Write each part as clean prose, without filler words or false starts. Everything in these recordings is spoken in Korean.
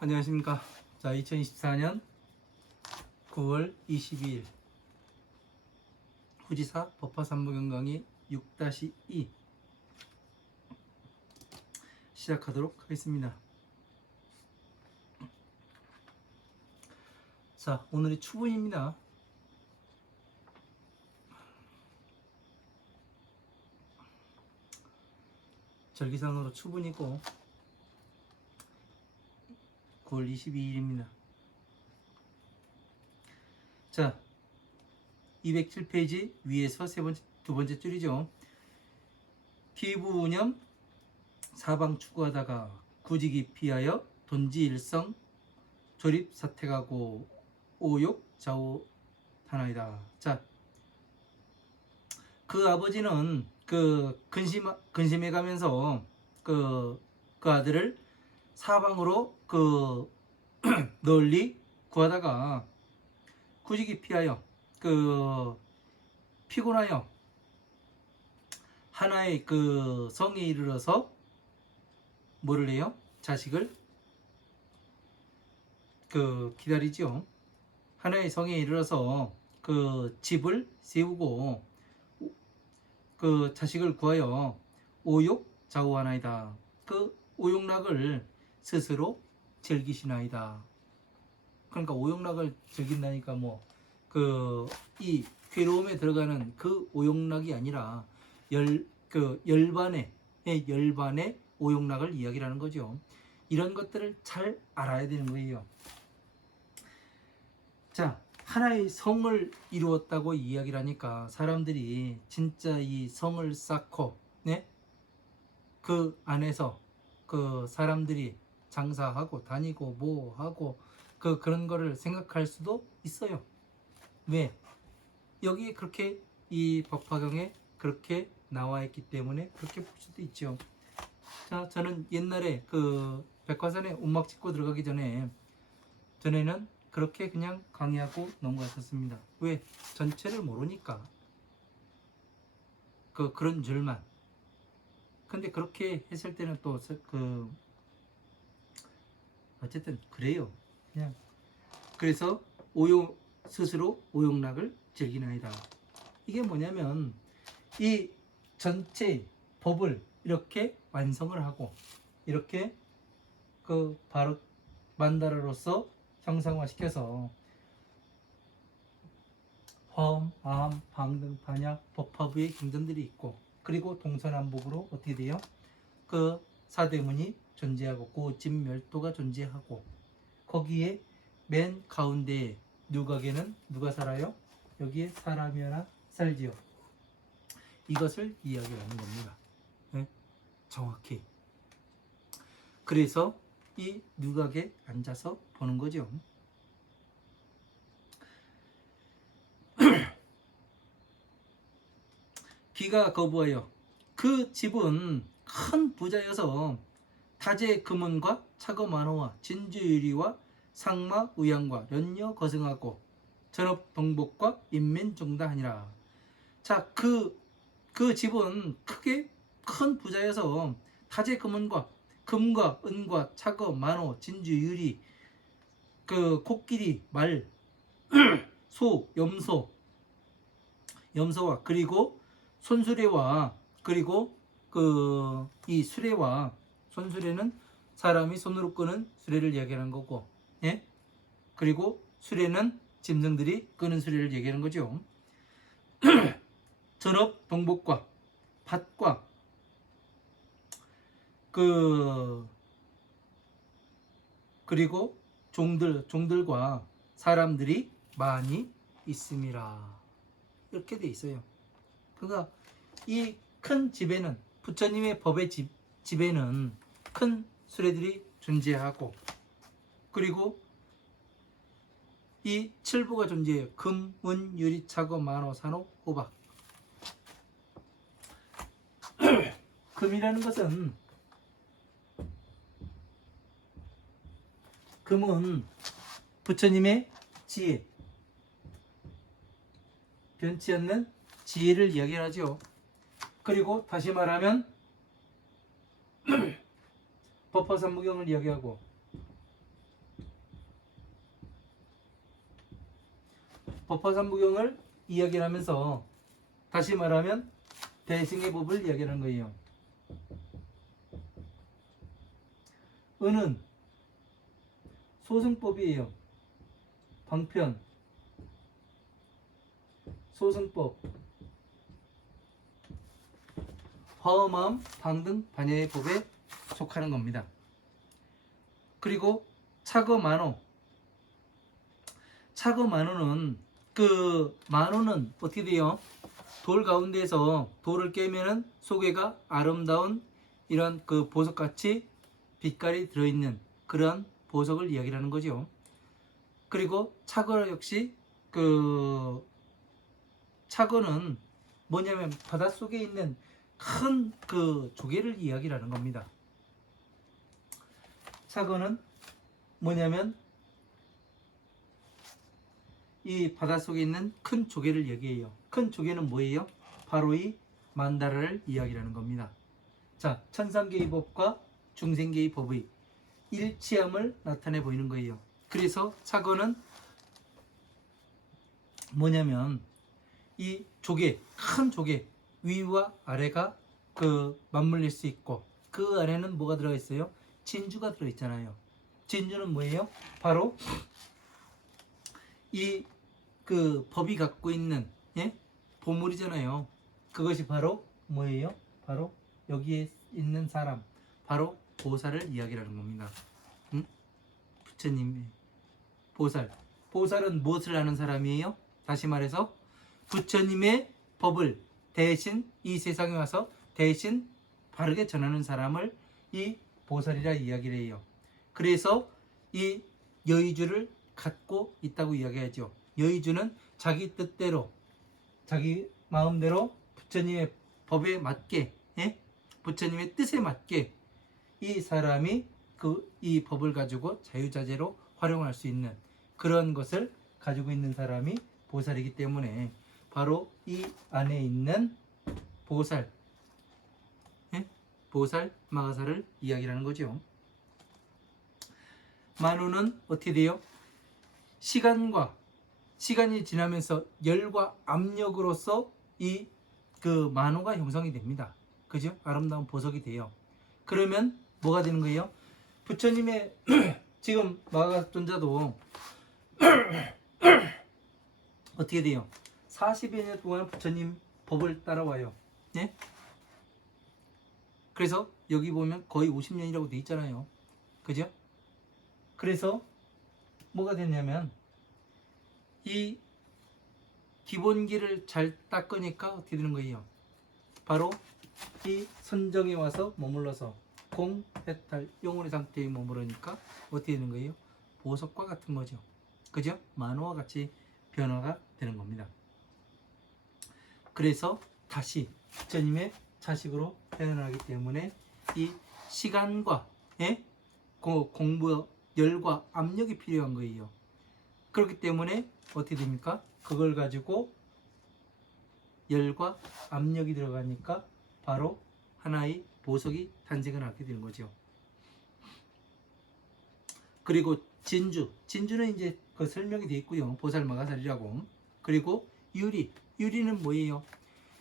안녕하십니까. 자, 2024년 9월 22일 후지사 법화삼부경 강의 6-2 시작하도록 하겠습니다. 자, 오늘이 추분입니다. 절기상으로 추분이고 9월 22일입니다. 자, 207페이지 위에서 두 번째 줄이죠. 피부운염 사방 추구하다가 구직이 피하여 돈지일성 조립 사택하고 오욕 좌우 하나이다. 자, 그 아버지는 근심해 가면서 그 아들을 사방으로 널리 구하다가 구직이 피하여 피곤하여 하나의 성에 이르러서 뭐를 해요? 자식을 기다리지요. 하나의 성에 이르러서 집을 세우고 자식을 구하여 오욕 좌우하나이다. 오욕락을 스스로 즐기시나이다. 그러니까 오욕락을 즐긴다니까 이 괴로움에 들어가는 오욕락이 아니라 열반의 오욕락을 이야기하는 거죠. 이런 것들을 잘 알아야 되는 거예요. 자, 하나의 성을 이루었다고 이야기를 하니까 사람들이 진짜 이 성을 쌓고 그 안에서 사람들이 장사하고 다니고 뭐하고 그런 거를 생각할 수도 있어요. 왜? 여기에 그렇게 이 법화경에 그렇게 나와 있기 때문에 그렇게 볼 수도 있죠. 자, 저는 옛날에 백화산에 움막 짓고 들어가기 전에는 그렇게 그냥 강의하고 넘어갔었습니다. 왜? 전체를 모르니까 그런 줄만. 근데 그렇게 했을 때는 또 어쨌든 그래요. 그냥 그래서 스스로 오욕락을 즐기나이다. 이게 뭐냐면 이 전체 법을 이렇게 완성을 하고 이렇게 바로 만다라로서 형상화시켜서 화엄, 아함, 방등, 반야, 법화부의 경전들이 있고 그리고 동서남북으로 어떻게 돼요? 사대문이 존재하고 고집멸도가 존재하고 거기에 맨 가운데에 누각에는 누가 살아요? 여기에 사람이 하나 살지요. 이것을 이야기하는 겁니다. 네? 정확히. 그래서 이 누각에 앉아서 보는 거죠. 비가 거부하여 그 집은 큰 부자여서 타제 금은과 차거 만호와 진주유리와 상마 의양과 연녀 거승하고 전업 동복과 인민종다하니라. 자, 그 집은 크게 큰 부자여서 타제 금은과 금과 은과 차거 만호 진주유리 코끼리 말 소 염소와 그리고 손수레와 그리고 이 수레와 손수레는 사람이 손으로 끄는 수레를 이야기하는 거고, 예? 그리고 수레는 짐승들이 끄는 수레를 얘기하는 거죠. 전업 동복과 밭과 그리고 종들과 사람들이 많이 있음이라. 이렇게 돼 있어요. 그러니까 이 큰 집에는 부처님의 법의 집에는 큰 수레들이 존재하고 그리고 이 칠부가 존재해요. 금, 은, 유리, 차거, 만호, 산호, 호박. 금은 부처님의 지혜, 변치 않는 지혜를 이야기하죠. 그리고 다시 말하면 법화삼무경을 이야기하고 법화삼부경을 이야기하면서 다시 말하면 대승의 법을 이야기하는 거예요. 은은 소승법이에요. 방편, 소승법, 화엄함, 방등, 반야의 법에 속하는 겁니다. 그리고 차거 만호. 차거 만호는 만호는 어떻게 돼요? 돌 가운데에서 돌을 깨면은 속에가 아름다운 이런 보석같이 빛깔이 들어있는 그런 보석을 이야기하는 거죠. 그리고 차거 역시 차거는 뭐냐면 바닷속에 있는 큰 조개를 이야기하는 겁니다. 차거는 뭐냐면 이 바닷속에 있는 큰 조개를 얘기해요. 큰 조개는 뭐예요? 바로 이 만다라를 이야기하는 겁니다. 자, 천상계의 법과 중생계의 법의 일치함을 나타내 보이는 거예요. 그래서 차거는 뭐냐면 이 조개, 큰 조개 위와 아래가 맞물릴 수 있고 그 안에는 뭐가 들어가 있어요? 진주가 들어 있잖아요. 진주는 뭐예요? 바로 이 법이 갖고 있는 보물이잖아요. 그것이 바로 뭐예요? 바로 여기에 있는 사람, 바로 보살을 이야기하는 겁니다. 부처님의 보살. 보살은 무엇을 하는 사람이에요? 다시 말해서 부처님의 법을 대신 이 세상에 와서 대신 바르게 전하는 사람을 이 보살이라 이야기를 해요. 그래서 이 여의주를 갖고 있다고 이야기하죠. 여의주는 자기 뜻대로 자기 마음대로 부처님의 법에 맞게 부처님의 뜻에 맞게 이 사람이 이 법을 가지고 자유자재로 활용할 수 있는 그런 것을 가지고 있는 사람이 보살이기 때문에 바로 이 안에 있는 보살, 보살 마하사를 이야기하는 거죠. 만호는 어떻게 돼요? 시간이 지나면서 열과 압력으로서 이 만호가 형성이 됩니다. 그죠? 아름다운 보석이 돼요. 그러면 뭐가 되는 거예요? 부처님의 지금 마가존자도 어떻게 돼요? 40여 년 동안 부처님 법을 따라와요. 예? 그래서 여기 보면 거의 50년이라고 돼 있잖아요. 그죠? 그래서 뭐가 됐냐면 이 기본기를 잘 닦으니까 어떻게 되는 거예요? 바로 이 선정에 와서 머물러서 공해탈 영혼의 상태에 머무르니까 어떻게 되는 거예요? 보석과 같은 거죠. 그죠? 만호와 같이 변화가 되는 겁니다. 그래서 다시 부처님의 자식으로 태어나기 때문에 이 시간과 공부 열과 압력이 필요한 거예요. 그렇기 때문에 어떻게 됩니까? 그걸 가지고 열과 압력이 들어가니까 바로 하나의 보석이 탄생을 하게 되는 거죠. 그리고 진주는 이제 설명이 되어 있고요. 보살마가살이라고. 그리고 유리는 뭐예요?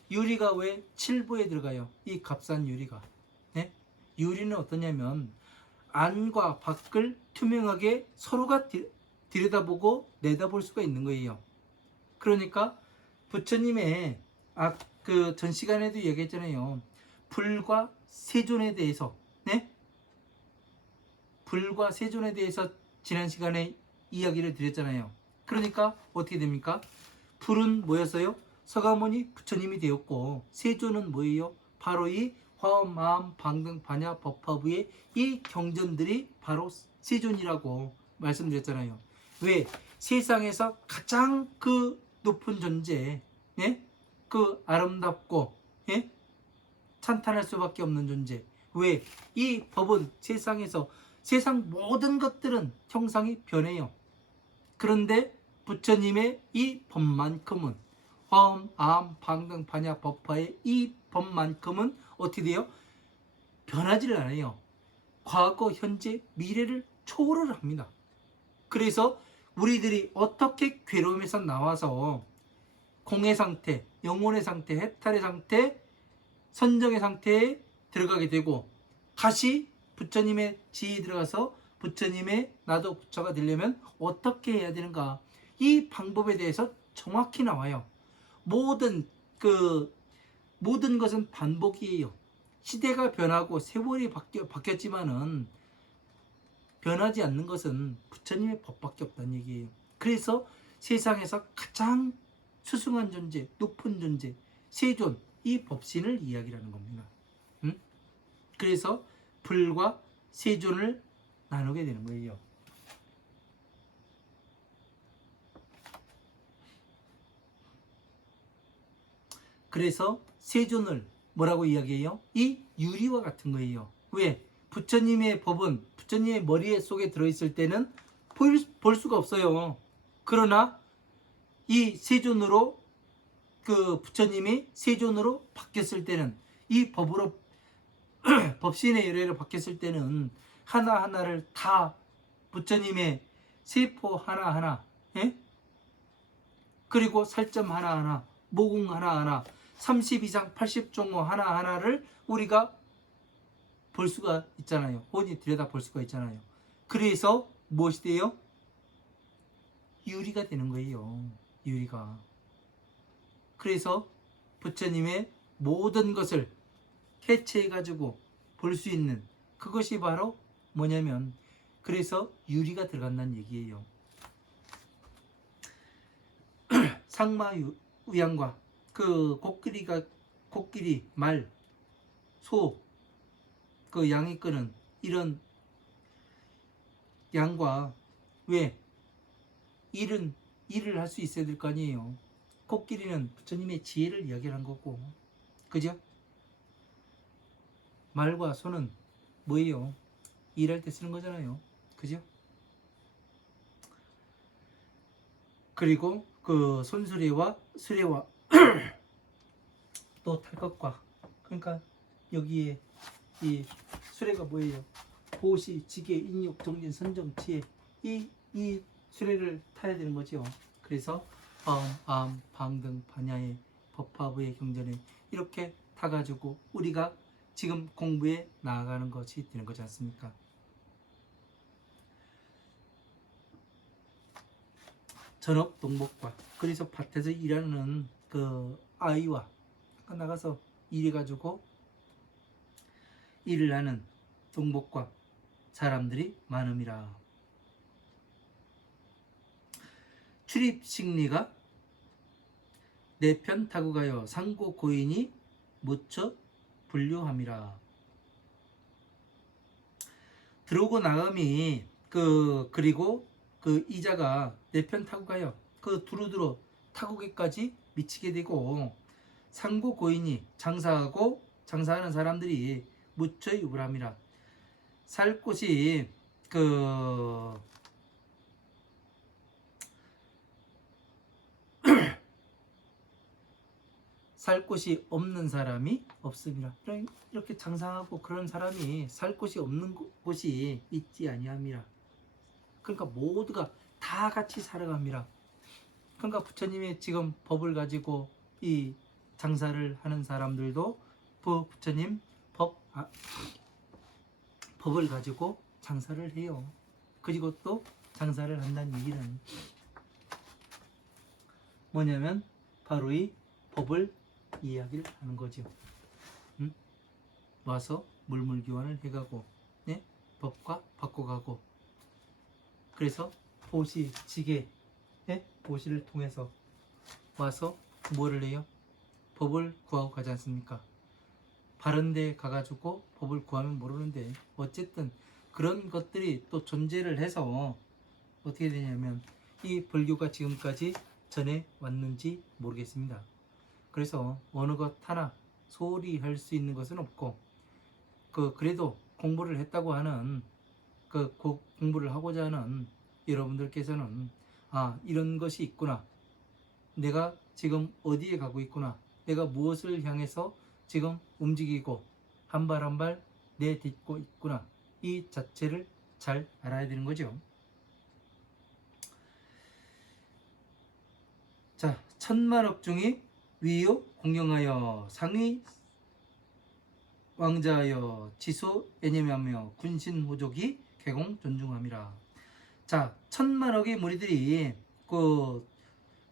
유리가 왜 7부에 들어가요? 이 값싼 유리가. 유리는 어떠냐면 안과 밖을 투명하게 서로가 들여다보고 내다볼 수가 있는 거예요. 그러니까 부처님의 전 시간에도 얘기했잖아요. 불과 세존에 대해서 불과 세존에 대해서 지난 시간에 이야기를 드렸잖아요. 그러니까 어떻게 됩니까? 불은 뭐였어요? 서가모니 부처님이 되었고 세존은 뭐예요? 바로 이 화엄, 마음, 방등, 반야, 법화부의 이 경전들이 바로 세존이라고 말씀드렸잖아요. 왜? 세상에서 가장 높은 존재, 아름답고 찬탄할 수밖에 없는 존재. 왜? 이 법은 세상 모든 것들은 형상이 변해요. 그런데 부처님의 이 법만큼은 화엄, 아함, 방등, 반야, 법화의 이 법만큼은 어떻게 돼요? 변하지를 않아요. 과거, 현재, 미래를 초월을 합니다. 그래서 우리들이 어떻게 괴로움에서 나와서 공의 상태, 영혼의 상태, 해탈의 상태, 선정의 상태에 들어가게 되고 다시 부처님의 지혜에 들어가서 부처님의 나도 부처가 되려면 어떻게 해야 되는가, 이 방법에 대해서 정확히 나와요. 모든 것은 반복이에요. 시대가 변하고 세월이 바뀌었지만은 변하지 않는 것은 부처님의 법밖에 없다는 얘기예요. 그래서 세상에서 가장 수승한 존재, 높은 존재, 세존, 이 법신을 이야기하는 겁니다. 그래서 불과 세존을 나누게 되는 거예요. 그래서 세존을 뭐라고 이야기해요? 이 유리와 같은 거예요. 왜? 부처님의 법은 부처님의 머리 속에 들어있을 때는 볼 수가 없어요. 그러나 이 세존으로 부처님이 세존으로 바뀌었을 때는, 이 법으로 법신의 열애로 바뀌었을 때는 하나하나를 다 부처님의 세포 하나하나, 예? 그리고 살점 하나하나, 모공 하나하나, 30 이상 80종호 하나하나를 우리가 볼 수가 있잖아요. 혼이 들여다 볼 수가 있잖아요. 그래서 무엇이 돼요? 유리가 되는 거예요. 유리가. 그래서 부처님의 모든 것을 해체해가지고 볼 수 있는 그것이 바로 뭐냐면, 그래서 유리가 들어간다는 얘기예요. 상마우양과 코끼리, 말, 소, 양이 끄는 이런 양과, 왜? 일을 할 수 있어야 될 거 아니에요. 코끼리는 부처님의 지혜를 이야기한 거고, 그죠? 말과 소는 뭐예요? 일할 때 쓰는 거잖아요. 그죠? 그리고 손수레와 수레와 또 탈 것과, 그러니까 여기에 이 수레가 뭐예요? 보시, 지계, 인욕, 정진, 선정, 지혜, 이 수레를 타야 되는 거죠. 그래서 암, 방등, 반야의 법화부의 경전에 이렇게 타가지고 우리가 지금 공부에 나아가는 것이 되는 거지 않습니까? 전업 동복과, 그래서 밭에서 일하는 아이와 나가서 일해가지고 일을 하는 동복과 사람들이 많음이라. 출입식리가 내편 타고 가요. 상고 고인이 무처 분류함이라. 들어오고 나음이 그리고 이자가 내편 타고 가요. 두루두루 타고기까지 미치게 되고, 상고 고인이 장사하는 사람들이 무처 유불함이라. 살 곳이 살 곳이 없는 사람이 없음이라. 이렇게 장사하고 그런 사람이 살 곳이 없는 곳이 있지 아니함이라. 그러니까 모두가 다 같이 살아갑니다. 그러니까 부처님의 지금 법을 가지고 이 장사를 하는 사람들도 부처님 법을 가지고 장사를 해요. 그리고 또 장사를 한다는 얘기는 뭐냐면 바로 이 법을 이야기를 하는 거죠. 와서 물물교환을 해가고, 네? 법과 바꿔가고, 그래서 보시, 지계, 네? 보시를 통해서 와서 뭐를 해요? 법을 구하고 가지 않습니까? 바른 데 가가지고 법을 구하면 모르는데, 어쨌든 그런 것들이 또 존재를 해서 어떻게 되냐면 이 불교가 지금까지 전해 왔는지 모르겠습니다. 그래서 어느 것 하나 소홀히 할 수 있는 것은 없고, 그래도 공부를 했다고 하는 공부를 하고자 하는 여러분들께서는 이런 것이 있구나, 내가 지금 어디에 가고 있구나, 내가 무엇을 향해서 지금 움직이고 한 발 한 발 내딛고 있구나, 이 자체를 잘 알아야 되는 거죠. 자, 천만억 중이 위요 공경하여 상위 왕자하여 지소 애념하며 군신호족이 개공 존중함이라. 자, 천만억의 무리들이 그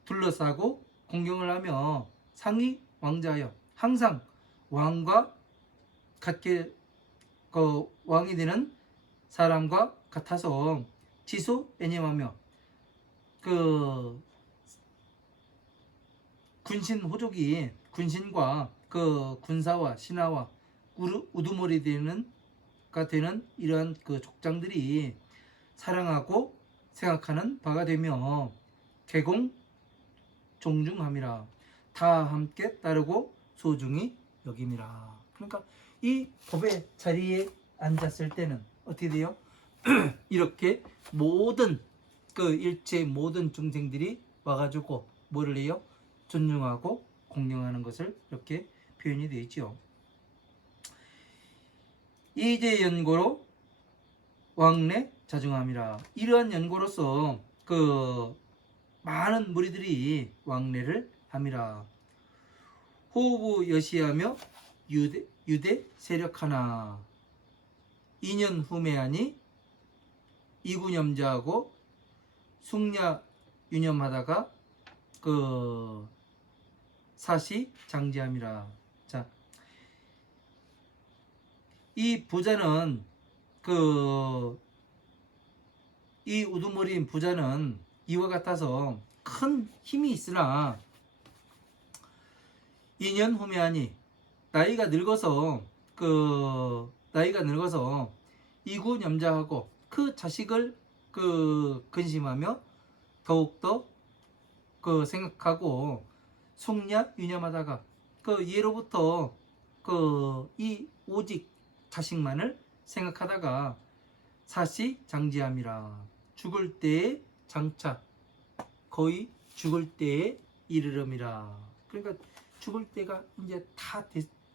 둘러싸고 공경을 하며 상위 왕자하여 항상 왕과 같게 그 왕이 되는 사람과 같아서 지소 애념하며 그 군신 호족이 군신과 그 군사와 신하와 우두머리 되는 이러한 그 족장들이 사랑하고 생각하는 바가 되며 개공 존중함이라. 다 함께 따르고 소중히 여김이라. 그러니까 이 법의 자리에 앉았을 때는 어떻게 돼요? 이렇게 모든 그 일체의 모든 중생들이 와가지고 뭐를 해요? 존중하고 공경하는 것을 이렇게 표현이 되어 있죠. 이제 연고로 왕래 자중함이라. 이러한 연고로서 그 많은 무리들이 왕래를 함이라. 호부 여시하며 유대 세력 하나 2년 후매하니 이구념자하고 숙냐 유념하다가 그 사시 장지함이라. 자, 이 부자는 이 우두머리인 부자는 이와 같아서 큰 힘이 있으나 2년 후매하니 나이가 늙어서 이구념자하고 그 자식을 근심하며 더욱더 생각하고 숙냐 유념하다가 예로부터 이 오직 자식만을 생각하다가 사시 장지함이라. 죽을 때에 장차 거의 죽을 때에 이르름이라. 그러니까 죽을 때가 이제 다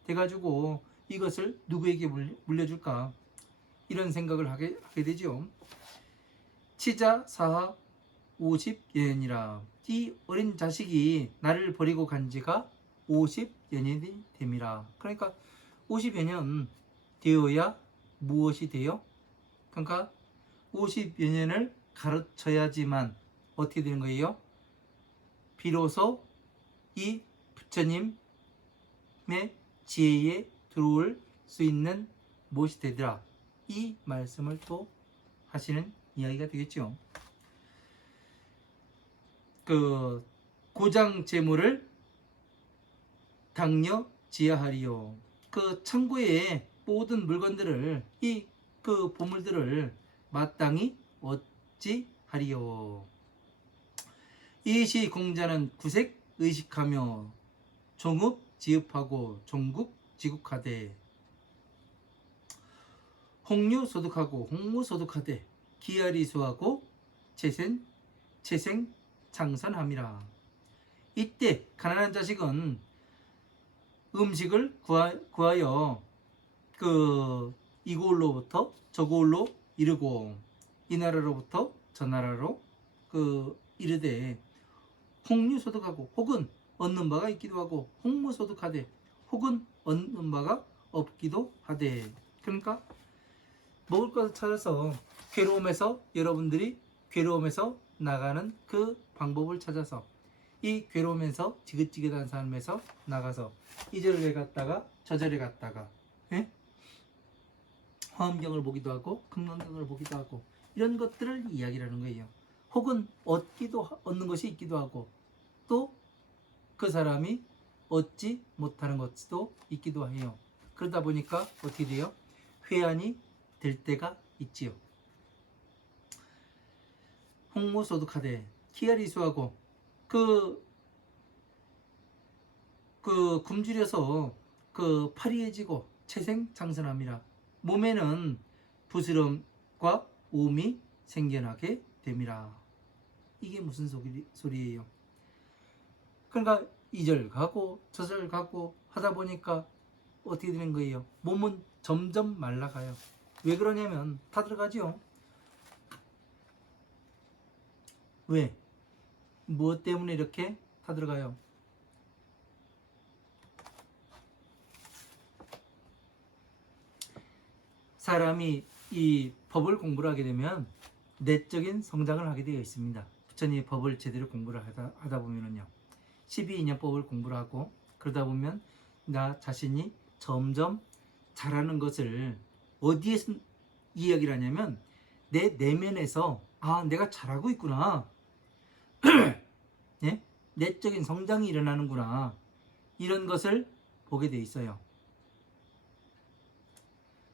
돼가지고 이것을 누구에게 물려줄까 이런 생각을 하게 되죠. 치자 사하 50여년이라. 이 어린 자식이 나를 버리고 간 지가 50여년이 됨이라. 그러니까 50여 년 되어야 무엇이 돼요? 그러니까 50여 년을 가르쳐야지만 어떻게 되는 거예요? 비로소 이 부처님의 지혜에 들어올 수 있는 무엇이 되더라. 이 말씀을 또 하시는 이야기가 되겠죠. 고장 재물을 당려 지하하리요. 창고에 모든 물건들을 보물들을 마땅히 어찌하리요. 이시 공자는 구색 의식하며 종읍 지읍하고 종국 지국하되 홍류 소득하고 홍무 소득하되 기아리수하고 재생 창선함이라. 이때 가난한 자식은 음식을 구하여 이곳로부터 저곳로 이르고 이 나라로부터 저 나라로 이르되 홍류 소득하고 혹은 얻는 바가 있기도 하고 홍무 소득하되 혹은 얻는 바가 없기도 하되. 그러니까 먹을 것을 찾아서 여러분들이 괴로움에서 나가는 그 방법을 찾아서 이 괴로우면서 지긋지긋한 삶에서 나가서 이 절에 갔다가 저 절에 갔다가 화엄경을 보기도 하고 금강경을 보기도 하고 이런 것들을 이야기하는 거예요. 혹은 얻는 것이 있기도 하고 또 그 사람이 얻지 못하는 것도 있기도 해요. 그러다 보니까 어떻게 돼요? 회한이 될 때가 있지요. 홍무소득하되 기아리수하고 굶주려서 파리해지고 체생장선함이라. 몸에는 부스럼과 오음이 생겨나게 됨이라. 이게 무슨 소리예요? 그러니까 이 절 가고 저 절 가고 하다 보니까 어떻게 되는 거예요? 몸은 점점 말라가요. 왜 그러냐면 다 들어가죠. 왜? 무엇 때문에 이렇게 다 들어가요. 사람이 이 법을 공부를 하게 되면 내적인 성장을 하게 되어 있습니다. 부처님의 법을 제대로 공부를 하다 보면은요. 12인연법을 공부를 하고 그러다 보면 나 자신이 점점 잘하는 것을 어디에서 이야기를 하냐면 내 내면에서 아 내가 잘하고 있구나. 예? 내적인 성장이 일어나는구나. 이런 것을 보게 돼 있어요.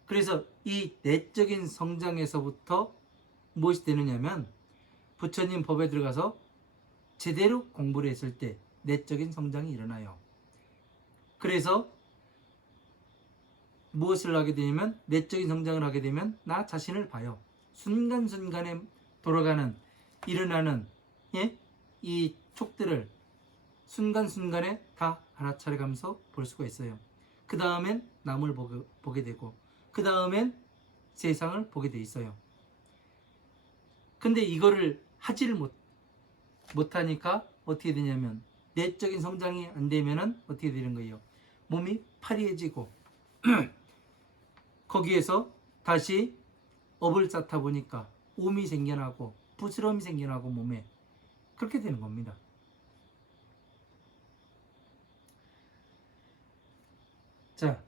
그래서 이 내적인 성장에서부터 무엇이 되느냐면 부처님 법에 들어가서 제대로 공부를 했을 때 내적인 성장이 일어나요. 그래서 무엇을 하게 되냐면 내적인 성장을 하게 되면 나 자신을 봐요. 순간순간에 돌아가는 일어나는 예? 이 촉들을 순간순간에 다 알아차려가면서 볼 수가 있어요. 그 다음엔 남을 보게 되고 그 다음엔 세상을 보게 돼 있어요. 근데 이거를 하지를 못하니까 어떻게 되냐면 내적인 성장이 안 되면은 어떻게 되는 거예요? 몸이 파리해지고 거기에서 다시 업을 쌓다 보니까 오미 생겨나고 부스럼이 생겨나고 몸에 그렇게 되는 겁니다. 자,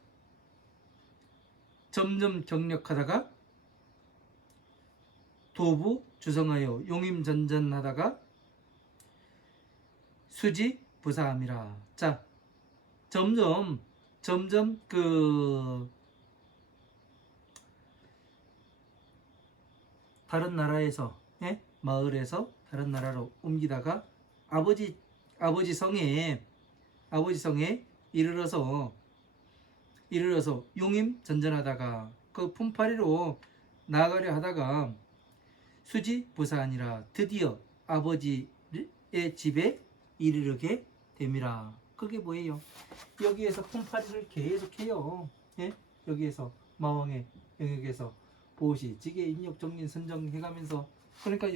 점점 경력하다가 도부 주성하여 용임전전하다가 수지 부사함이라. 자, 점점 그 다른 나라에서 예? 마을에서 다른 나라로 옮기다가 아버지 성에 이르러서 용임 전전하다가 그 품팔이로 나아가려 하다가 수지 부사하니라. 드디어 아버지의 집에 이르게 됨이라. 그게 뭐예요? 여기에서 품팔이를 계속해요. 예? 여기에서 마왕의 영역에서 보시, 지게, 인력, 정린, 선정 해가면서 그러니까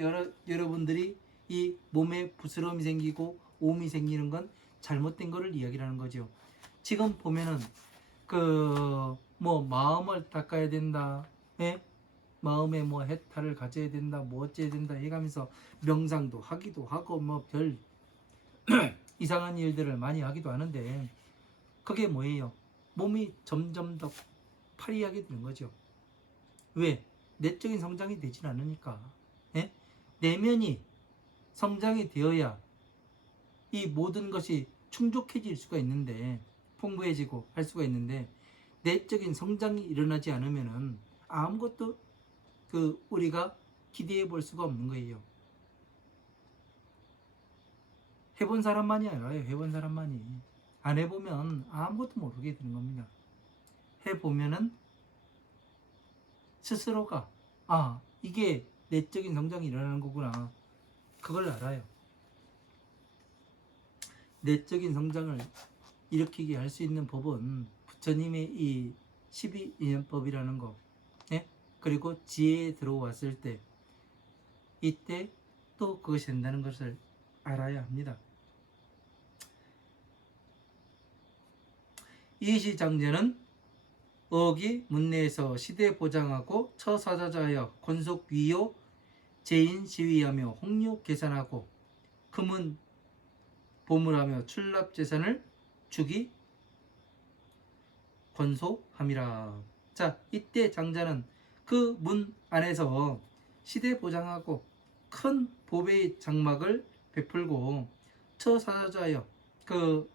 여러분들이 이 몸에 부스럼이 생기고 오음이 생기는 건 잘못된 거를 이야기하는 거죠. 지금 보면은 그 뭐 마음을 닦아야 된다, 예? 마음에 뭐 해탈을 가져야 된다, 뭐 어째야 된다 해가면서 명상도 하기도 하고 뭐 별 이상한 일들을 많이 하기도 하는데 그게 뭐예요? 몸이 점점 더 파리하게 되는 거죠. 왜? 내적인 성장이 되진 않으니까. 예? 내면이 성장이 되어야 이 모든 것이 충족해질 수가 있는데 풍부해지고 할 수가 있는데 내적인 성장이 일어나지 않으면은 아무것도 그 우리가 기대해 볼 수가 없는 거예요. 해본 사람만이 알아요. 해본 사람만이. 안 해보면 아무것도 모르게 되는 겁니다. 해보면은 스스로가 아 이게 내적인 성장이 일어나는 거구나. 그걸 알아요. 내적인 성장을 일으키게 할 수 있는 법은 부처님의 이 12인연법이라는 거, 예? 그리고 지혜에 들어왔을 때 이때 또 그것이 된다는 것을 알아야 합니다. 이시장제는 어기 문내에서 시대 보장하고 처사자자하여 권속위요 제인 시위하며 홍유 계산하고 금은 보물하며 출납재산을 주기 권소함이라. 자, 이때 장자는 그 문 안에서 시대 보장하고 큰 보배의 장막을 베풀고 처사자자하여 그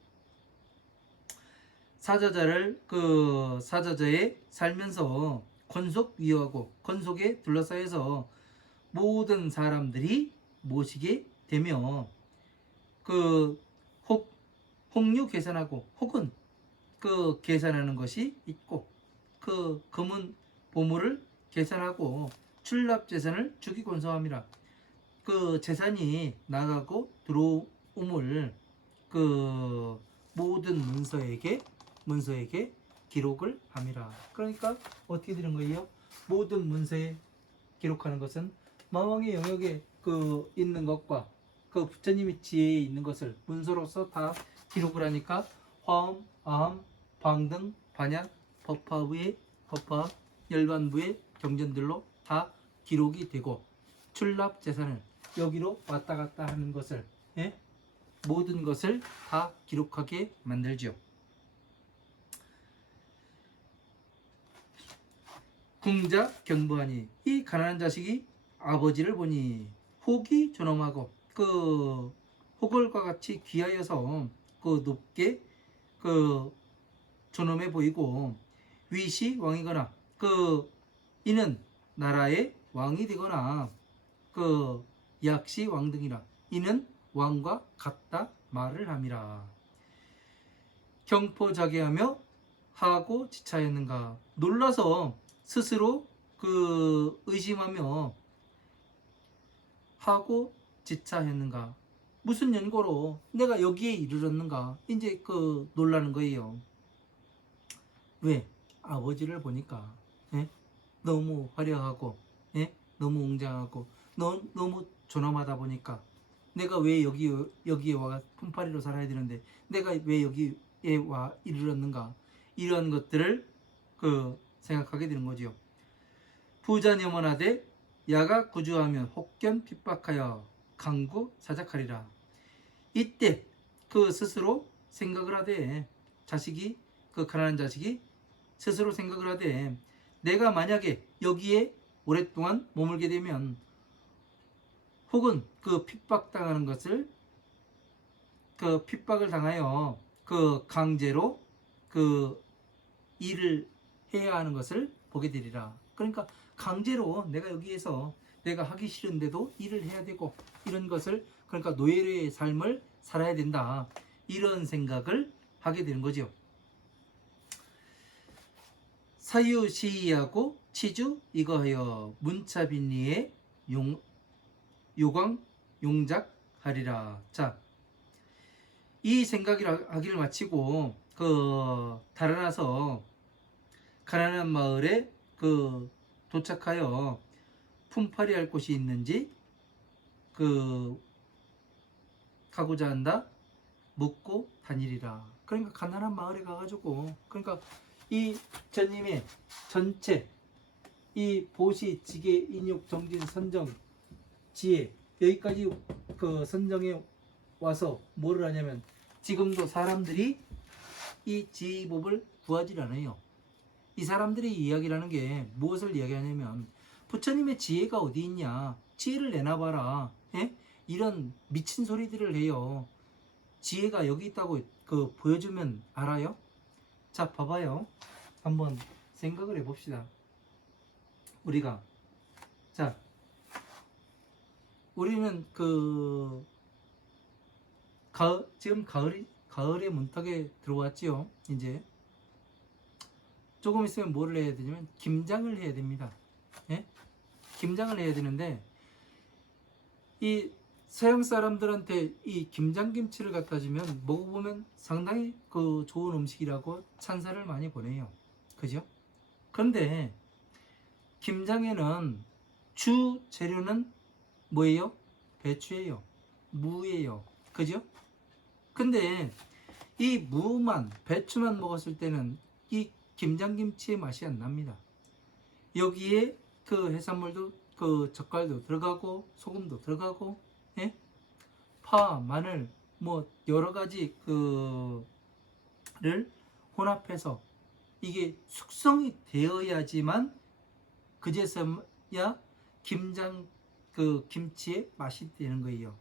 사자자에 살면서 권속 위하고 권속에 둘러싸여서 모든 사람들이 모시게 되며 그 홍유 계산하고 혹은 그 계산하는 것이 있고 그 금은 보물을 계산하고 출납 재산을 주기 권소함이라. 그 재산이 나가고 들어옴을 그 모든 문서에게 기록을 함이라. 그러니까 어떻게 되는 거예요? 모든 문서에 기록하는 것은 마왕의 영역에 그 있는 것과 그 그 부처님의 지혜에 있는 것을 문서로서 다 기록을 하니까 화엄, 아함, 방등, 반약, 법화부의 법화, 열반부의 경전들로 다 기록이 되고 출납 재산을 여기로 왔다 갔다 하는 것을 예? 모든 것을 다 기록하게 만들죠. 궁자 경부하니 이 가난한 자식이 아버지를 보니 혹이 존엄하고 그 혹을과 같이 귀하여서 그 높게 그 존엄해 보이고 위시 왕이거나 그 이는 나라의 왕이 되거나 그 약시 왕 등이라 이는 왕과 같다 말을 함이라. 경포자개하며 하고 지차했는가 놀라서 스스로 그 의심하며 하고 지차했는가 무슨 연고로 내가 여기에 이르렀는가 이제 그 놀라는 거예요. 왜? 아버지를 보니까 예? 너무 화려하고 예? 너무 웅장하고 너무 존엄하다 보니까 내가 왜 여기에 와 품팔이로 살아야 되는데 내가 왜 여기에 와 이르렀는가 이런 것들을 그 생각하게 되는 거지요. 부자녀먼하되 야가 구주하면 혹견 핍박하여 강구 사작하리라. 이때 그 스스로 생각을 하되 자식이 그 가난한 자식이 스스로 생각을 하되 내가 만약에 여기에 오랫동안 머물게 되면 혹은 그 핍박당하는 것을 그 핍박을 당하여 그 강제로 그 일을 해야 하는 것을 보게 되리라. 그러니까 강제로 내가 여기에서 내가 하기 싫은데도 일을 해야 되고 이런 것을 그러니까 노예의 삶을 살아야 된다. 이런 생각을 하게 되는 거죠. 사유시하고 치주 이거하여 문차빈리의 요광 용작하리라. 자, 이 생각을 하기를 마치고 그 달아나서 가난한 마을에 그 도착하여 품팔이 할 곳이 있는지 그 가고자 한다 묻고 다니리라. 그러니까 가난한 마을에 가가지고 그러니까 이 부처님의 전체 이 보시 지계 인욕 정진 선정 지혜 여기까지 그 선정에 와서 뭐를 하냐면 지금도 사람들이 이 지법을 구하지 않아요. 이 사람들이 이야기라는 게 무엇을 이야기하냐면 부처님의 지혜가 어디 있냐 지혜를 내놔봐라 예? 이런 미친 소리들을 해요. 지혜가 여기 있다고 그 보여주면 알아요? 자 봐봐요. 한번 생각을 해봅시다. 우리가 자 우리는 그 지금 가을의 문턱에 들어왔지요. 이제 조금 있으면 뭐를 해야 되냐면 김장을 해야 됩니다. 예? 김장을 해야 되는데 이 서양 사람들한테 이 김장김치를 갖다 주면 먹어보면 상당히 그 좋은 음식이라고 찬사를 많이 보내요. 그죠? 그런데 김장에는 주 재료는 뭐예요? 배추예요. 무예요. 그죠? 근데 이 무만 배추만 먹었을 때는 이 김장김치의 맛이 안 납니다. 여기에 그 해산물도 그 젓갈도 들어가고 소금도 들어가고 예? 파, 마늘 뭐 여러 가지 그를 혼합해서 이게 숙성이 되어야지만 그제서야 김장 그 김치의 맛이 되는 거예요.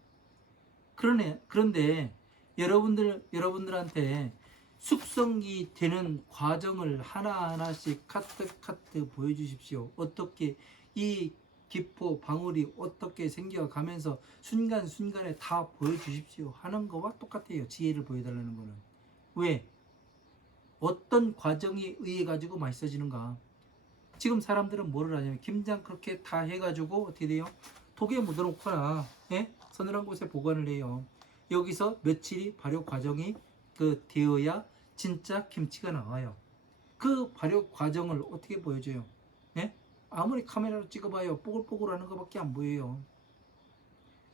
그런데 여러분들한테 숙성이 되는 과정을 하나하나씩 카트 보여주십시오. 어떻게 이 기포 방울이 어떻게 생겨가면서 순간순간에 다 보여주십시오 하는 거와 똑같아요. 지혜를 보여달라는 거는. 왜? 어떤 과정에 의해 가지고 맛있어지는가. 지금 사람들은 뭐를 하냐면 김장 그렇게 다 해가지고 어떻게 돼요? 독에 묻어놓거나 예? 서늘한 곳에 보관을 해요. 여기서 며칠이 발효 과정이 그 되어야 진짜 김치가 나와요. 그 발효 과정을 어떻게 보여줘요? 예? 아무리 카메라로 찍어봐요 뽀글뽀글하는 것밖에 안 보여요.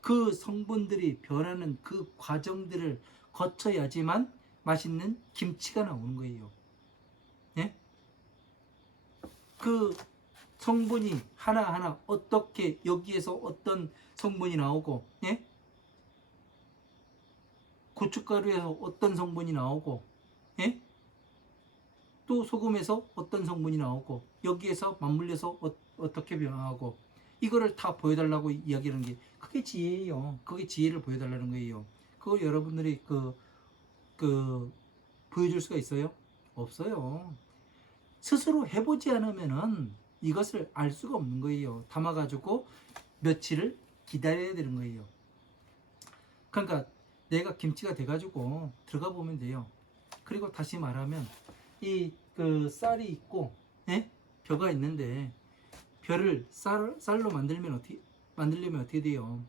그 성분들이 변하는 그 과정들을 거쳐야지만 맛있는 김치가 나오는 거예요. 예? 그 성분이 하나하나 어떻게 여기에서 어떤 성분이 나오고, 예? 고춧가루에서 어떤 성분이 나오고, 예? 또 소금에서 어떤 성분이 나오고, 여기에서 맞물려서 어떻게 변화하고, 이거를 다 보여달라고 이야기하는 게 그게 지혜예요. 그게 지혜를 보여달라는 거예요. 그걸 여러분들이 보여줄 수가 있어요? 없어요. 스스로 해보지 않으면은 이것을 알 수가 없는 거예요. 담아가지고 며칠을 기다려야 되는 거예요. 그러니까 내가 김치가 돼가지고 들어가 보면 돼요. 그리고 다시 말하면 이 쌀이 있고, 예? 벼가 있는데 벼를 쌀로 만들려면 어떻게 돼요?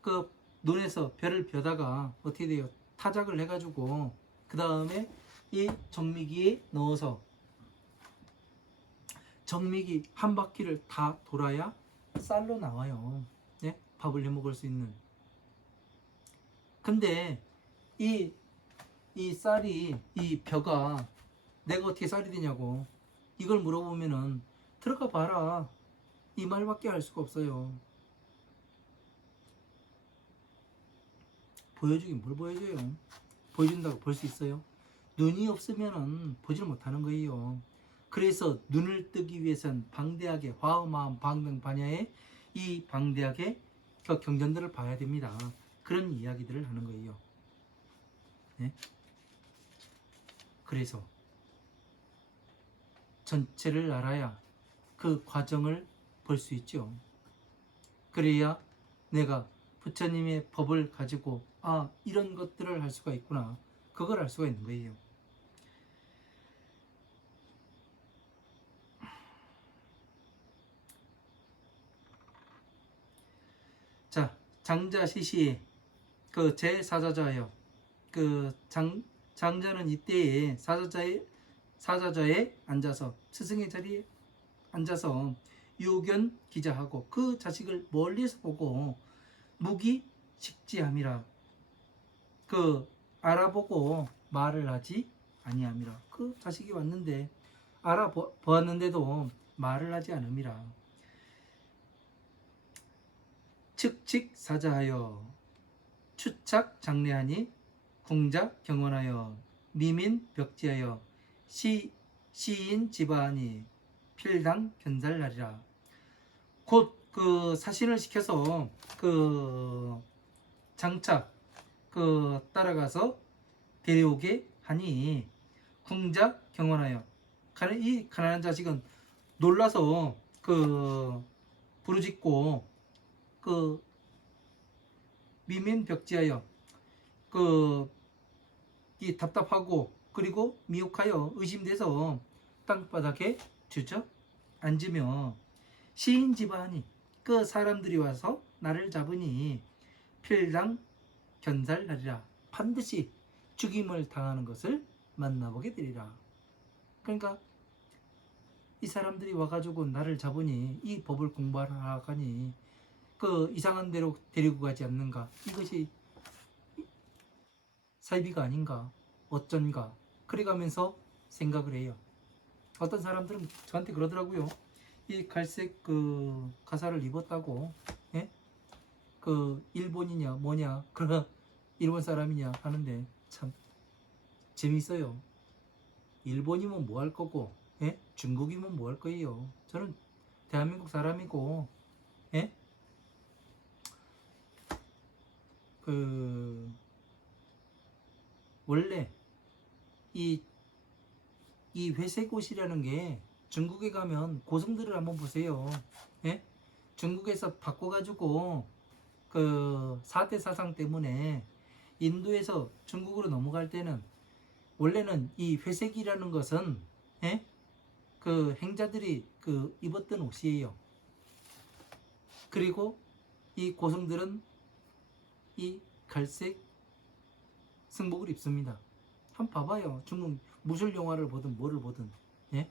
그 논에서 벼를 벼다가 어떻게 돼요? 타작을 해가지고 그 다음에 이 정미기에 넣어서 정미기 한 바퀴를 다 돌아야 쌀로 나와요. 예? 밥을 해 먹을 수 있는. 근데 이 쌀이, 이 벼가 내가 어떻게 쌀이 되냐고 이걸 물어보면은 들어가 봐라 이 말밖에 할 수가 없어요. 보여주긴 뭘 보여줘요? 보여준다고 볼 수 있어요? 눈이 없으면은 보지를 못하는 거예요. 그래서 눈을 뜨기 위해선 방대하게 화엄한 방등반야의 이 방대하게 경전들을 봐야 됩니다. 그런 이야기들을 하는 거예요. 네? 그래서 전체를 알아야 그 과정을 볼 수 있죠. 그래야 내가 부처님의 법을 가지고 이런 것들을 할 수가 있구나, 그걸 알 수가 있는 거예요. 자, 장자시시 그 제4자자예요. 장자는 이때에 사자자에 앉아서 스승의 자리에 앉아서 유견 기자하고 그 자식을 멀리서 보고 무기식지함이라, 알아보고 말을 하지 아니함이라. 그 자식이 왔는데 알아보았는데도 말을 하지 않음이라. 측칙 사자하여 추착 장례하니 궁작 경원하여 미민 벽지하여 시인 지바하니 필당 견살날이라. 곧 사신을 시켜서 장차 따라가서 데려오게 하니 궁작 경원하여, 이 가난한 자식은 놀라서 부르짖고 미민벽지하여 이 답답하고 그리고 미혹하여 의심돼서 땅바닥에 주저앉으며 시인 집안이 사람들이 와서 나를 잡으니 필당 견살하리라. 반드시 죽임을 당하는 것을 만나보게 되리라. 그러니까 이 사람들이 와가지고 나를 잡으니 이 법을 공부하러 가니 이상한 데로 데리고 가지 않는가, 이것이 사이비가 아닌가 어쩐가 그래가면서 생각을 해요. 어떤 사람들은 저한테 그러더라고요. 이 갈색 가사를 입었다고, 예? 일본이냐 뭐냐 일본 사람이냐 하는데 참 재밌어요. 일본이면 뭐 할 거고, 예? 중국이면 뭐 할 거예요. 저는 대한민국 사람이고, 예? 원래 이 회색 옷이라는 게 중국에 가면 고승들을 한번 보세요. 예? 중국에서 바꿔가지고 4대 사상 때문에 인도에서 중국으로 넘어갈 때는 원래는 이 회색이라는 것은, 예? 행자들이 입었던 옷이에요. 그리고 이 고승들은 이 갈색 승복을 입습니다. 한번 봐봐요. 중국 무술 영화를 보든 뭐를 보든, 예?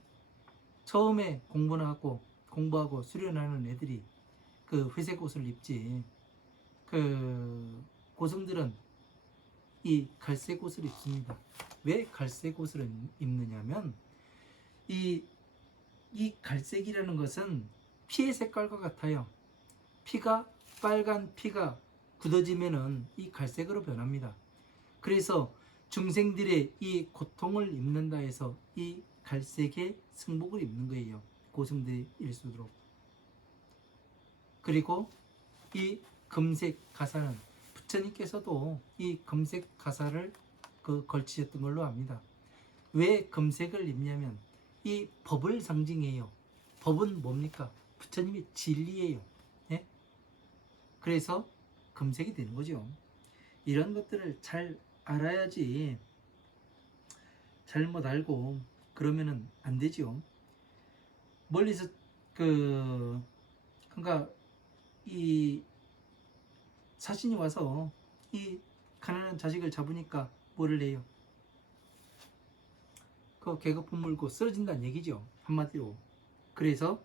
처음에 공부하고 수련하는 애들이 회색 옷을 입지. 그 고승들은 이 갈색 옷을 입습니다. 왜 갈색 옷을 입느냐면 이 갈색이라는 것은 피의 색깔과 같아요. 빨간 피가 굳어지면은 이 갈색으로 변합니다. 그래서 중생들의 이 고통을 입는다 해서 이 갈색의 승복을 입는 거예요. 고승들일수록. 그리고 이 금색 가사는 부처님께서도 이 금색 가사를 걸치셨던 걸로 압니다. 왜 금색을 입냐면 이 법을 상징해요. 법은 뭡니까? 부처님의 진리예요. 예? 그래서 금색이 되는 거죠. 이런 것들을 잘 알아야지, 잘못 알고 그러면은 안 되죠. 멀리서 그러니까 이 사신이 와서 이 가난한 자식을 잡으니까 뭐를 해요? 그 계급품 물고 쓰러진다는 얘기죠. 한마디로. 그래서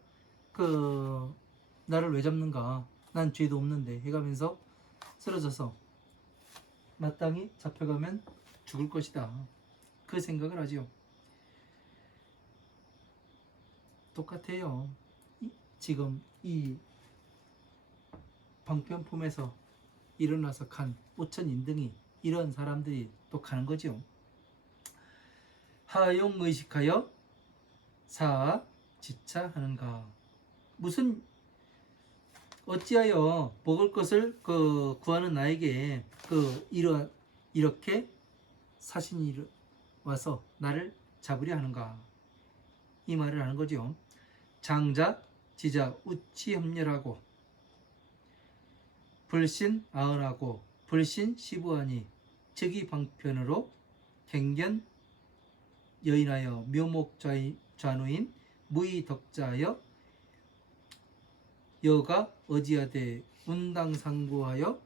나를 왜 잡는가? 난 죄도 없는데 해가면서 쓰러져서 마땅히 잡혀가면 죽을 것이다. 그 생각을 하죠. 똑같아요. 지금 이 방편품에서 일어나서 간 오천인등이 이런 사람들이 또 가는 거죠. 하용의식하여 사지차하는가. 무슨 어찌하여 먹을 것을 구하는 나에게 이렇게 사신이 와서 나를 잡으려 하는가. 이 말을 하는 거죠. 장자 지자 우치협렬하고 불신 아언하고 불신 시부하니 즉위 방편으로 갱견 여인하여 묘목 좌누인 무의덕자하여 여가 어지하되 운당상구하여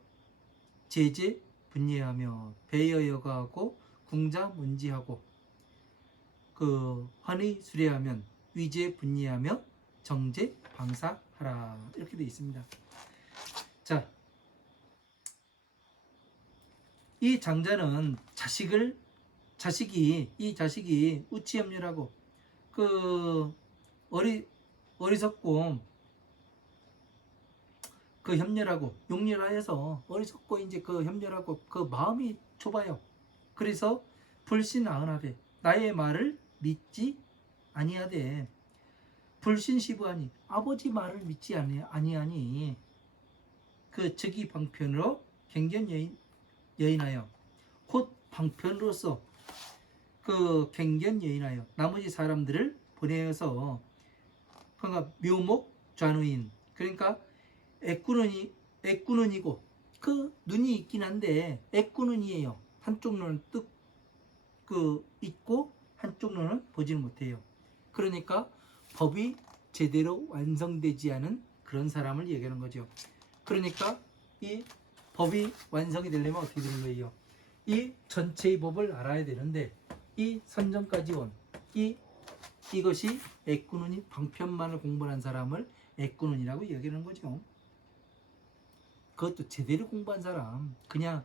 제재 분예하며 배여여가하고 궁자 문지하고 환의 수례하면 위제 분예하며 정제 방사하라. 이렇게 되어 있습니다. 자, 이 장자는 이 자식이 우치협렬하고 어리석고 협렬하고 용렬하여서 어리석고 이제 협렬하고 마음이 좁아요. 그래서 불신아언하되 나의 말을 믿지 아니하되 불신시부하니 아버지 말을 믿지 아니하니 즉위 방편으로 갱견 여인하여 곧 방편으로서 갱견 여인하여 나머지 사람들을 보내어서 그러니까 묘목 좌누인 그러니까 애꾸눈이고 눈이 있긴 한데 애꾸눈이에요. 한쪽 눈은 있고 한쪽 눈은 보지는 못해요. 그러니까 법이 제대로 완성되지 않은 그런 사람을 얘기하는 거죠. 그러니까 이 법이 완성이 되려면 어떻게 되는 거예요? 이 전체의 법을 알아야 되는데 이 선정까지 온 이것이 애꾸눈이 방편만을 공부한 사람을 애꾸눈이라고 얘기하는 거죠. 그것도 제대로 공부한 사람, 그냥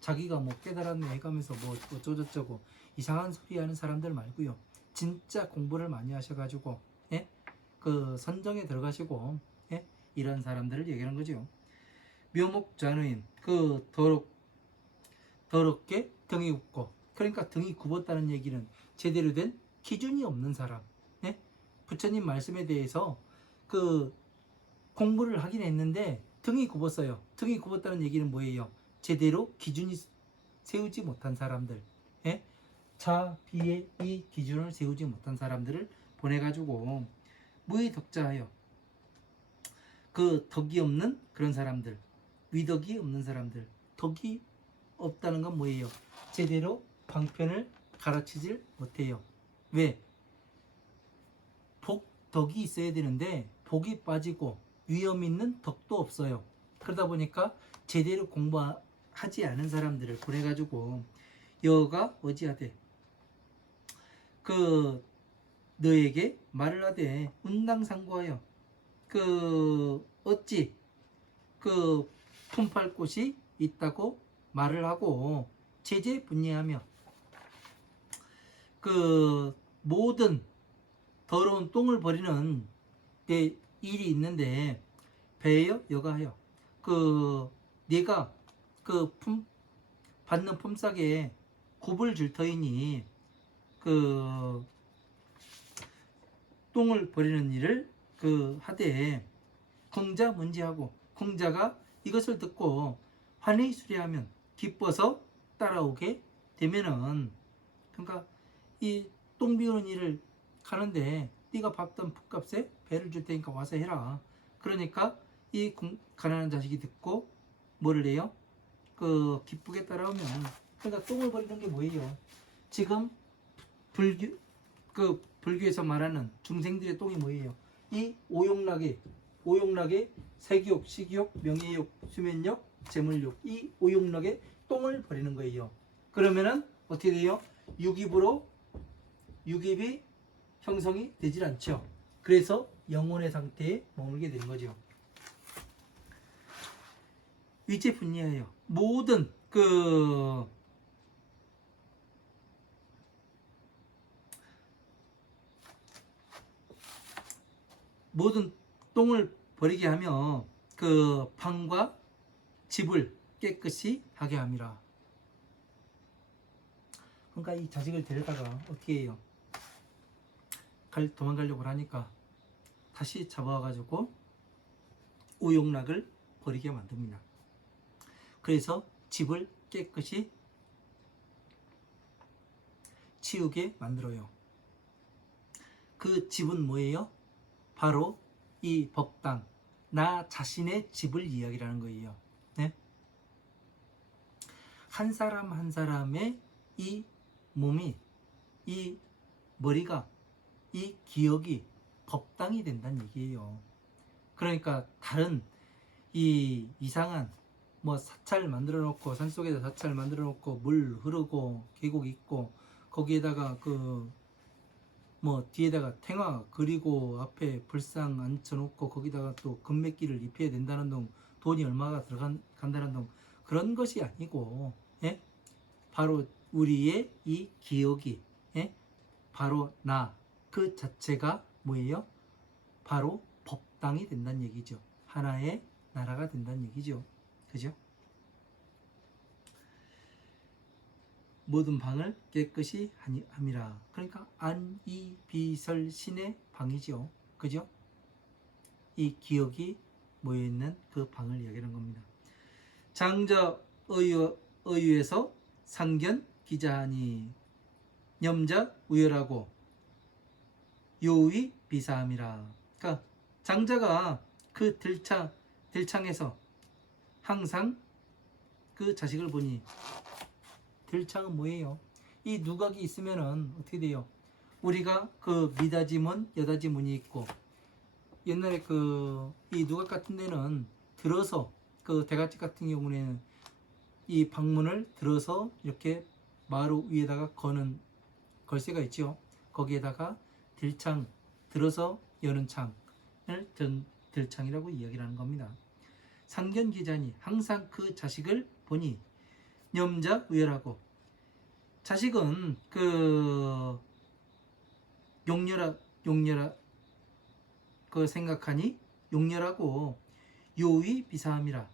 자기가 깨달았네 해가면서 어쩌고저쩌고 이상한 소리 하는 사람들 말고요. 진짜 공부를 많이 하셔가지고 선정에 들어가시고 이런 사람들을 얘기하는 거죠. 묘목 좌누인 더럽게 등이 굽고 그러니까 등이 굽었다는 얘기는 제대로 된 기준이 없는 사람. 부처님 말씀에 대해서 공부를 하긴 했는데 등이 굽었어요. 등이 굽었다는 얘기는 뭐예요? 제대로 기준이 세우지 못한 사람들, 자비의 이 기준을 세우지 못한 사람들을 보내가지고 무의덕자하여 덕이 없는 그런 사람들, 위덕이 없는 사람들. 덕이 없다는 건 뭐예요? 제대로 방편을 가르치질 못해요. 왜? 덕이 있어야 되는데 복이 빠지고 위험 있는 덕도 없어요. 그러다 보니까 제대로 공부하지 않은 사람들을 보내가지고 여가 어찌하되 너에게 말을 하되 운당상구하여 어찌 그 품팔 곳이 있다고 말을 하고 제재 분리하며 그 모든 더러운 똥을 버리는 데 일이 있는데 배여 여가하여 그 네가 그 받는 품삯에 굽을 줄 터이니 그 똥을 버리는 일을 그 하되 궁자 문지하고 궁자가 이것을 듣고 환히 수리하면 기뻐서 따라오게 되면은 그러니까 이 똥 비우는 일을 가는데 네가 받던 품값에 배를 줄 테니까 와서 해라. 그러니까 이 가난한 자식이 듣고 뭐를 해요? 그 기쁘게 따라오면 그러니까 똥을 버리는 게 뭐예요? 지금 불교에서 말하는 중생들의 똥이 뭐예요? 이 오욕락의 색욕, 식욕, 명예욕, 수면욕, 재물욕 이 오욕락의 똥을 버리는 거예요. 그러면은 어떻게 돼요? 육입이 형성이 되질 않죠. 그래서 영혼의 상태에 머물게 되는 거죠. 위체 분리하여 모든 모든 똥을 버리게 하며 그 방과 집을 깨끗이 하게 함이라. 그러니까 이 자식을 데려다가 어떻게 해요? 도망가려고 하니까 다시 잡아와가지고 오욕락을 버리게 만듭니다. 그래서 집을 깨끗이 치우게 만들어요. 그 집은 뭐예요? 바로 이 법당, 나 자신의 집을 이야기하는 거예요. 네? 한 사람 한 사람의 이 몸이, 이 머리가, 이 기억이 법당이 된다는 얘기예요. 그러니까 다른 이 이상한 뭐 사찰 만들어 놓고 산속에다 사찰 만들어 놓고 물 흐르고 계곡 있고 거기에다가 그 뭐 뒤에다가 탱화 그리고 앞에 불상 앉혀놓고 거기다가 또 금맥기를 입혀야 된다는 동 돈이 얼마가 들어간다는 동 그런 것이 아니고 예? 바로 우리의 이 기억이 예? 바로 나 그 자체가 뭐예요? 바로 법당이 된다는 얘기죠. 하나의 나라가 된다는 얘기죠. 그죠? 모든 방을 깨끗이 함이라. 그러니까 안이비설신의 방이죠. 그죠? 이 기억이 모여있는 그 방을 이야기하는 겁니다. 장자 의유에서 상견 기자하니 염자 우열하고 요의 비사함이라. 그러니까 장자가 그 들창에서 항상 그 자식을 보니 들창은 뭐예요? 이 누각이 있으면은 어떻게 돼요? 우리가 그 미다지문, 여다지문이 있고 옛날에 그 이 누각 같은 데는 들어서 그 대갓집 같은 경우에는 이 방문을 들어서 이렇게 마루 위에다가 거는 걸쇠가 있죠. 거기에다가 들창 들어서 여는 창을 들창이라고 이야기를 하는 겁니다. 상견기자니 항상 그 자식을 보니 염자 우열하고 자식은 그 용렬하 그 생각하니 용렬하고 요의 비사함이라.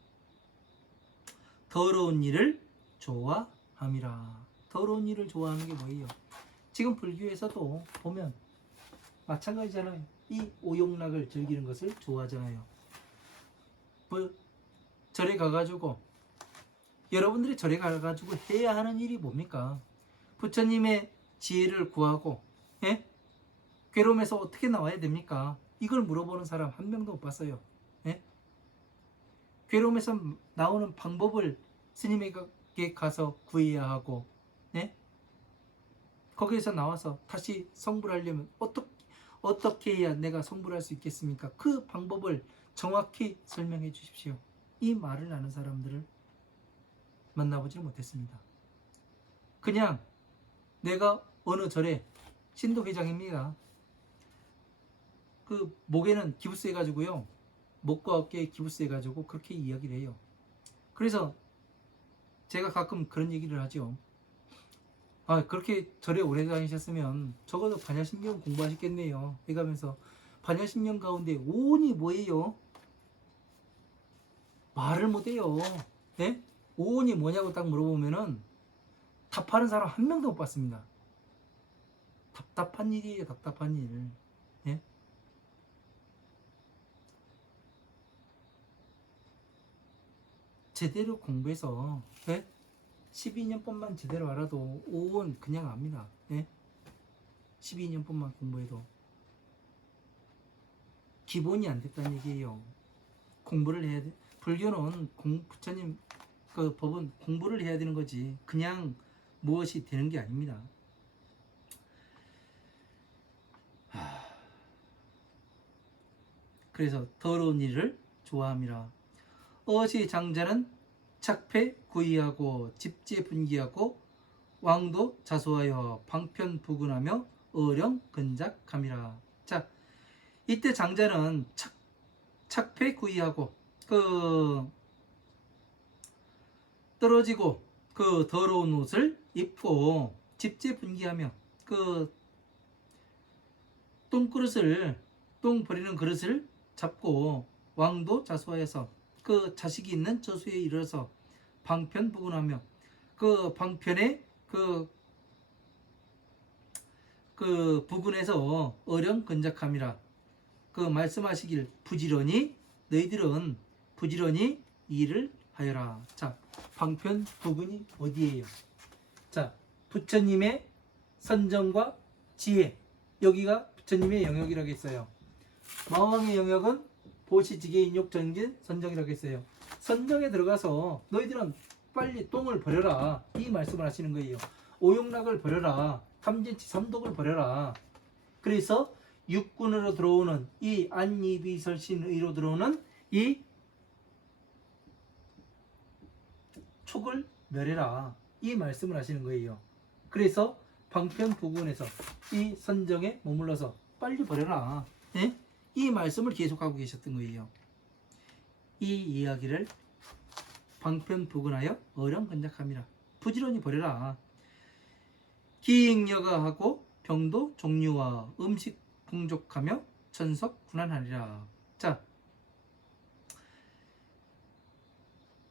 더러운 일을 좋아함이라. 더러운 일을 좋아하는 게 뭐예요? 지금 불교에서도 보면 마찬가지잖아요. 이 오욕락을 즐기는 것을 좋아하잖아요. 절에 가가지고 여러분들이 절에 가가지고 해야 하는 일이 뭡니까? 부처님의 지혜를 구하고 예? 괴로움에서 어떻게 나와야 됩니까? 이걸 물어보는 사람 한 명도 못 봤어요. 예? 괴로움에서 나오는 방법을 스님에게 가서 구해야 하고 예? 거기에서 나와서 다시 성불 하려면 어떻게 해야 내가 성불할 수 있겠습니까? 그 방법을 정확히 설명해 주십시오. 이 말을 하는 사람들을 만나보지 못했습니다. 그냥 내가 어느 절에 신도회장입니다. 그 목에는 기부스 해가지고요 먹고 어깨에 기부세 가지고 그렇게 이야기를 해요. 그래서 제가 가끔 그런 얘기를 하죠. 아, 그렇게 절에 오래 다니셨으면 적어도 반야신경 공부하셨겠네요. 해가면서 반야신경 가운데 오온이 뭐예요? 말을 못해요. 네? 오온이 뭐냐고 딱 물어보면은 답하는 사람 한 명도 못 봤습니다. 답답한 일이에요, 답답한 일. 예? 제대로 공부해서, 예? 12년법만 제대로 알아도 5원 그냥 압니다. 예? 12년법만 공부해도 기본이 안 됐다는 얘기예요. 공부를 해야 돼. 불교는 부처님 그 법은 공부를 해야 되는 거지 그냥 무엇이 되는 게 아닙니다. 그래서 더러운 일을 좋아함이라. 어지 장자는 착패 구의하고 집제 분기하고 왕도 자수하여 방편부근하며 어령 근작함이라. 자, 이때 장자는 착패 구의하고 그 떨어지고 그 더러운 옷을 입고 집제 분기하며 그 똥 버리는 그릇을 잡고 왕도 자수하여서 그 자식이 있는 저수에 이르러서 방편부근하며 그 방편에 그 부근에서 어령 근작함이라. 그 말씀하시길 부지런히 너희들은 부지런히 일을 하여라. 자, 방편 부근이 어디예요? 자, 부처님의 선정과 지혜, 여기가 부처님의 영역이라고 했어요. 마왕의 영역은 보시지계 인욕정진 선정이라고 했어요. 선정에 들어가서 너희들은 빨리 똥을 버려라, 이 말씀을 하시는 거예요. 오욕락을 버려라, 탐진치 삼독을 버려라. 그래서 육군으로 들어오는 이 안이비설신의로 들어오는 이 촉을 멸해라, 이 말씀을 하시는 거예요. 그래서 방편부근에서 이 선정에 머물러서 빨리 버려라, 네? 이 말씀을 계속하고 계셨던 거예요. 이 이야기를 방편부근하여 어령근작함이라. 부지런히 버려라. 기익여가하고 병도 종류와 음식 풍족하며 천석 군한하리라. 자,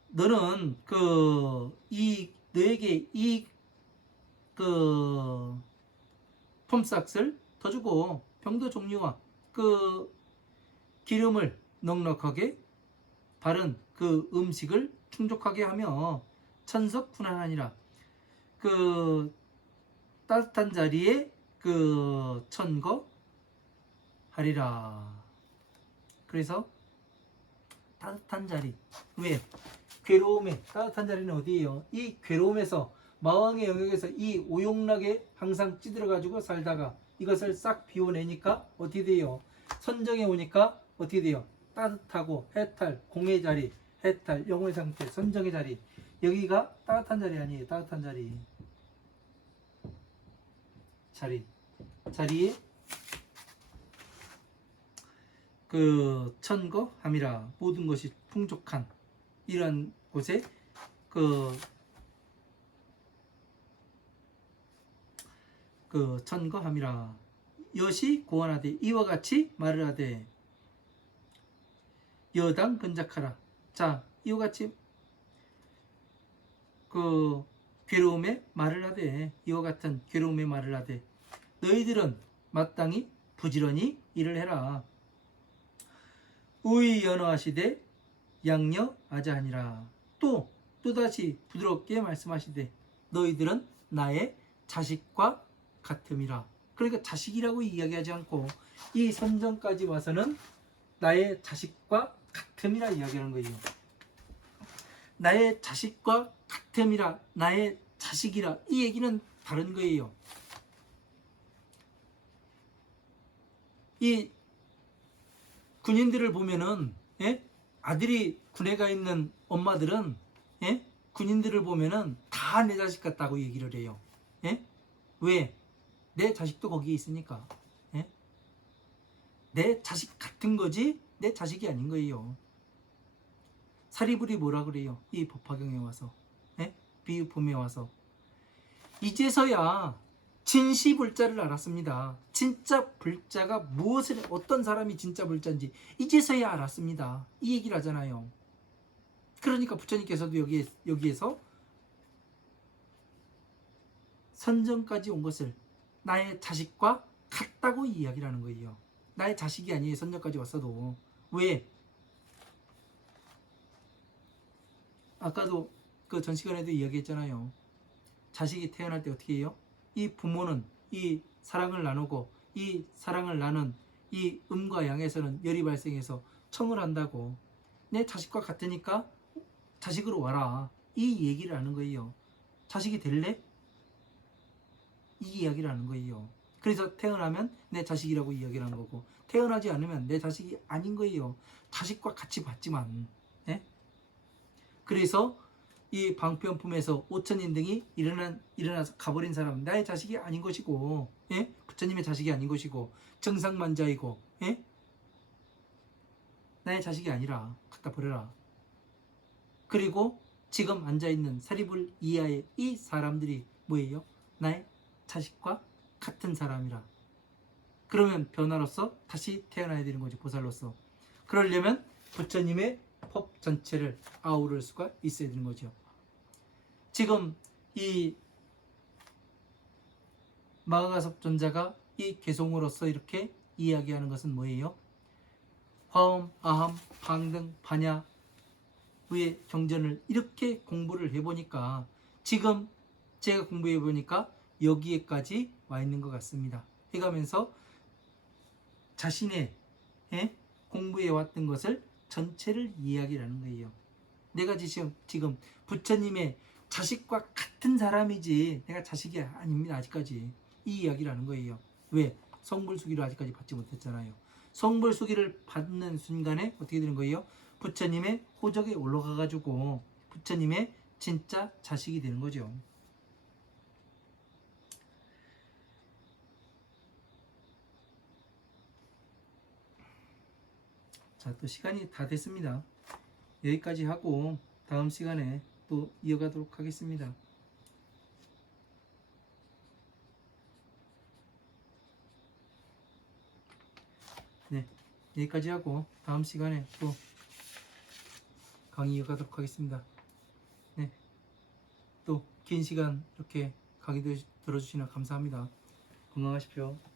너는 너에게 폼삭을 더 주고 병도 종류와 그 기름을 넉넉하게 바른 그 음식을 충족하게 하며 천석 군한하니라. 그 따뜻한 자리에 그 천거 하리라. 그래서 따뜻한 자리, 왜? 괴로움에 따뜻한 자리는 어디예요? 이 괴로움에서 마왕의 영역에서 이 오욕락에 항상 찌들어 가지고 살다가 이것을 싹 비워내니까 어떻게 돼요? 선정에 오니까 어떻게 돼요? 따뜻하고 해탈, 공의 자리, 해탈, 영혼의 상태, 선정의 자리. 여기가 따뜻한 자리 아니에요. 따뜻한 자리에 그 천거함이라. 모든 것이 풍족한 이런 곳에 그 천거함이라. 여시 고안하되 이와 같이 말을 하되 여당 근작하라. 자, 이와 같이 그 괴로움에 말을 하되, 이와 같은 괴로움에 말을 하되 너희들은 마땅히 부지런히 일을 해라. 우의 연어하시되 양녀 아자하니라. 또다시 부드럽게 말씀하시되 너희들은 나의 자식과 같음이라. 그러니까 자식이라고 이야기하지 않고 이 선정까지 와서는 나의 자식과 같음이라 이야기하는 거예요. 나의 자식과 같음이라, 나의 자식이라, 이 얘기는 다른 거예요. 이 군인들을 보면은, 예? 아들이 군에 가 있는 엄마들은, 예? 군인들을 보면은 다 내 자식 같다고 얘기를 해요. 예? 왜? 내 자식도 거기에 있으니까. 예? 내 자식 같은 거지 내 자식이 아닌 거예요. 사리불이 뭐라 그래요? 이 법화경에 와서, 예? 비유품에 와서 이제서야 진시불자를 알았습니다. 진짜 불자가 무엇을, 어떤 사람이 진짜 불자인지 이제서야 알았습니다. 이 얘기를 하잖아요. 그러니까 부처님께서도 여기에서 선정까지 온 것을 나의 자식과 같다고 이야기를 하는 거예요. 나의 자식이 아니에요. 선정까지 왔어도. 왜? 아까도 그 전 시간에도 이야기했잖아요. 자식이 태어날 때 어떻게 해요? 이 부모는 이 사랑을 나누고 이 사랑을 나눈 이 음과 양에서는 열이 발생해서 청을 한다고. 내 자식과 같으니까 자식으로 와라. 이 얘기를 하는 거예요. 자식이 될래? 이 이야기를 하는 거예요. 그래서 태어나면 내 자식이라고 이야기를 하는 거고, 태어나지 않으면 내 자식이 아닌 거예요. 자식과 같이 봤지만. 예? 그래서 이 방편품에서 오천인등이 일어나서 가버린 사람은 나의 자식이 아닌 것이고, 예? 부처님의 자식이 아닌 것이고, 정상만자이고, 예? 나의 자식이 아니라 갖다 버려라. 그리고 지금 앉아있는 사리불 이하의 이 사람들이 뭐예요? 나의 자식과 같은 사람이라. 그러면 변화로서 다시 태어나야 되는 거지, 보살로서. 그러려면 부처님의 법 전체를 아우를 수가 있어야 되는 거죠. 지금 이 마가가섭 존자가 이 개송으로서 이렇게 이야기하는 것은 뭐예요? 화엄, 아함, 방등, 반야 의 경전을 이렇게 공부를 해보니까, 지금 제가 공부해보니까 여기에까지 와 있는 것 같습니다. 해가면서 자신의 공부해왔던 것을 전체를 이야기하는 거예요. 내가 지금 부처님의 자식과 같은 사람이지 내가 자식이 아닙니다. 아직까지. 이 이야기를 하는 거예요. 왜? 성불수기를 아직까지 받지 못했잖아요. 성불수기를 받는 순간에 어떻게 되는 거예요? 부처님의 호적에 올라가가지고 부처님의 진짜 자식이 되는 거죠. 자, 또 시간이 다 됐습니다. 여기까지 하고 다음 시간에 또 이어가도록 하겠습니다. 네, 여기까지 하고 다음 시간에 또 강의 이어가도록 하겠습니다. 네, 또 긴 시간 이렇게 강의 들어주시나 감사합니다. 건강하십시오.